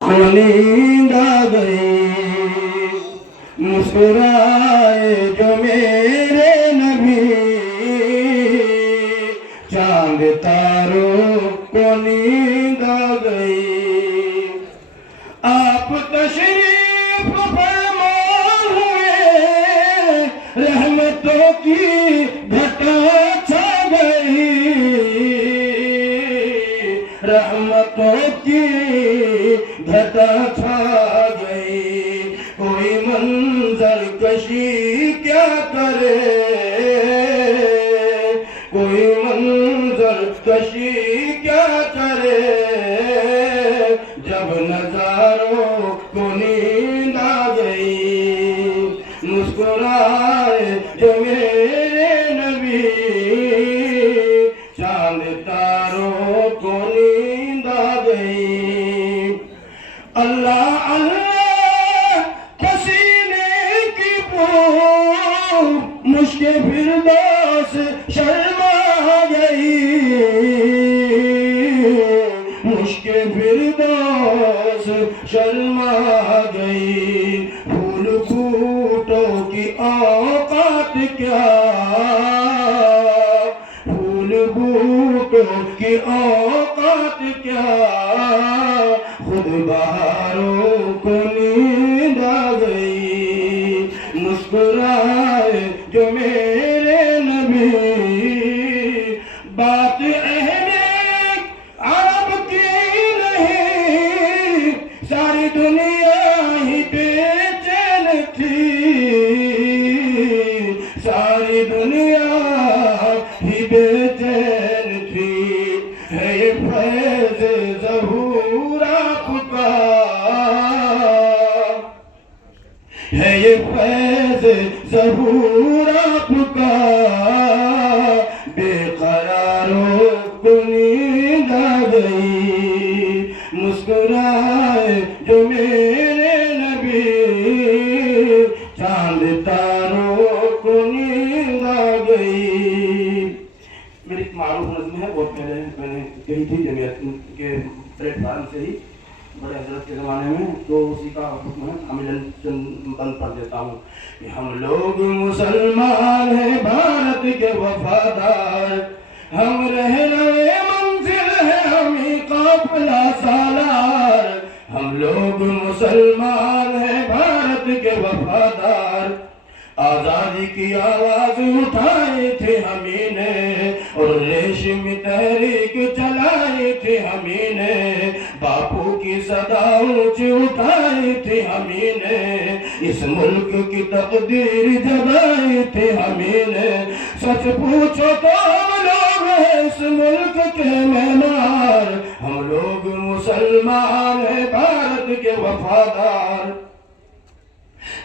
کو نیند آ گئی، مسکرائے جو میرے نبی، چاند تاروں کو نیند آ گئی۔ آپ تشریف فرما ہوئے، رحمتوں کی گھٹا چھا گئی، رحمتوں کی گھٹا چھا گئی۔ کوئی منظر کشی کیا کرے، کوئی منظر کشی کیا کرے، جب نظاروں کو نیند آ گئی، مسکرائے جو میرے نبی، چاند تاروں کو نیند آ گئی۔ اللہ اللہ پسینے کی بو مشک فردوس شرما گئی، مشک فردوس شرما گئی۔ پھول بوٹوں کی اوقات کیا، پھول بوٹوں کی اوقات کیا، خود بہاروں کو نیند آ گئی، مسکرائے جو میرے نبی۔ بات اہل عرب کی نہیں، ساری دنیا ہی بے چین تھی، ساری دنیا ہی بے چین تھی۔ ہے یہ فیض ظہور آپ کا، ہے یہ فیض ظہور آپ کا، بے قراروں کو نیند آ گئی، مسکرائے جو میرے نبی، چاند تاروں کو نیند آ گئی۔ میری ایک معروف نظم ہے، بہت پہلے میں نے کہی تھی جمعیت کے پلیٹ فارم سے ہی، بڑے حضرت کے زمانے میں، تو اسی کا حکم ہے، عملاً چند بند پڑھ دیتا ہوں کہ ہم لوگ مسلمان ہیں بھارت کے وفادار، ہم رہنمائے منزل ہے ہمیں قافلہ سالار، ہم لوگ مسلمان ہیں بھارت کے وفادار، آزادی کی آواز اٹھائی تھی ہمیں نے، اور ریشمی تحریک چلائی تھی ہمیں نے، باپو کی صدا اونچی اٹھائی تھی ہمیں نے، اس ملک کی تقدیر جگائی تھی ہمیں نے، سچ پوچھو تو ہم لوگ ہیں اس ملک کے معمار، ہم لوگ مسلمان ہیں بھارت کے وفادار۔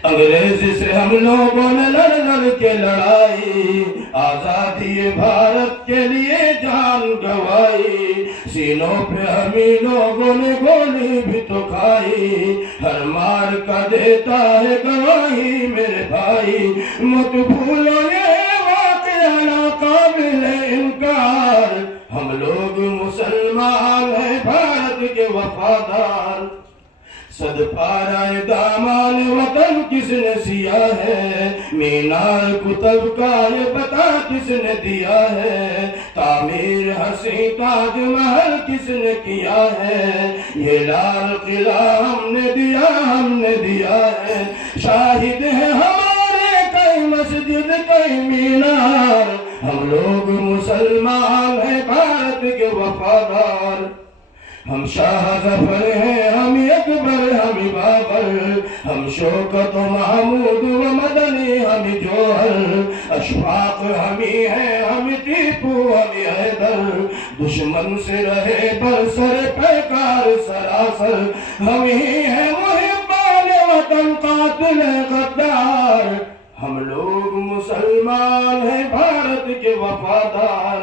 انگریز سے ہم لوگوں نے لڑ لڑ کے لڑائی، آزادی بھارت کے لیے جان گنوائی، سینوں پہ ہمیں لوگوں نے گولی بھی تو کھائی، ہر مار کا دیتا ہے گواہی میرے بھائی، مت بھولو یہ واقعہ ناقابل انکار، ہم لوگ مسلمان ہیں بھارت کے وفادار۔ صد پارہ دامان وطن کس نے سیا ہے، مینار قطب کا یہ بتا کس نے دیا ہے، تعمیر حسین تاج محل کس نے کیا ہے، یہ لال قلعہ ہم نے دیا، ہم نے دیا ہے، شاہد ہے ہمارے کئی مسجد کئی مینار، ہم لوگ مسلمان ہیں بھارت کے وفادار۔ ہم شاہ ظفر ہیں، ہم اکبر، ہم بابر، ہم شوکت و محمود و مدنی، ہم جوہر، اشفاق ہمیں ہیں، ہم ٹیپو، ہم حیدر، دشمن سے رہے برسر پیکار سراسر، ہم ہی ہیں محبان وطن قاتل غدار، ہم لوگ مسلمان ہیں بھارت کے وفادار۔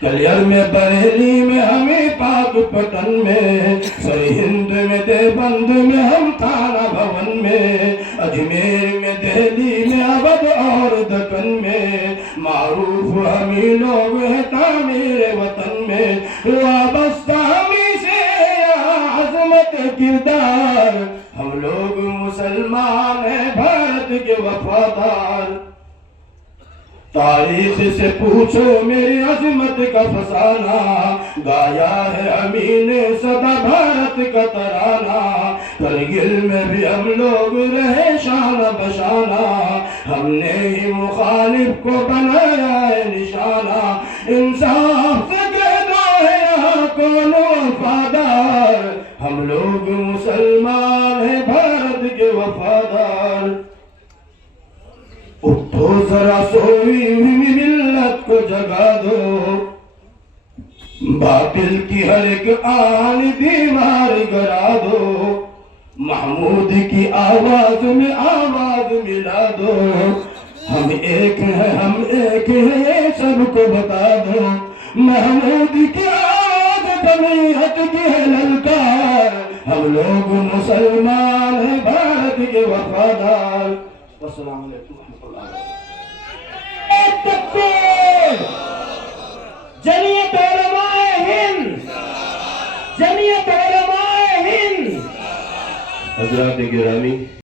کلیر میں بریلی میں ہمیں پاک پٹن میں، سرہند میں دیوبند میں ہم تھانہ بھون میں، اجمیر میں دہلی میں اودھ اور دکن میں، معروف ہمیں لوگ ہیں تعمیر وطن میں، وابستہ ہمیں سے عظمت کردار، ہم لوگ مسلمان ہیں بھارت کے وفادار۔ تاریخ سے پوچھو میری عظمت کا فسانہ، گایا ہے امین صدا بھارت کا ترانہ۔ کرگل میں بھی ہم لوگ رہے شانہ بشانہ، ہم نے ہی مخالف کو بنایا ہے نشانہ۔ انصاف سے کہہ دو ہے یہاں کون وفادار، ہم لوگ مسلمان ہیں بھارت کے وفادار۔ اٹھو ذرا سوئی ہوئی ملت کو جگا دو، باطل کی ہر ایک آن دیوار گرا دو، محمود کی آواز میں آواز ملا دو۔ ہم ایک ہیں ہم ایک ہیں یہ سب کو بتا دو، محمود کی آواز جمعیت کی ہے للکار، ہم لوگ مسلمان ہیں بھارت کے وفادار۔ السلام علیکم ورحمۃ اللہ وبرکاتہ۔ تکبیر! جمعیت علماء ہند، جمعیت علماء ہند۔ حضرات گرامی،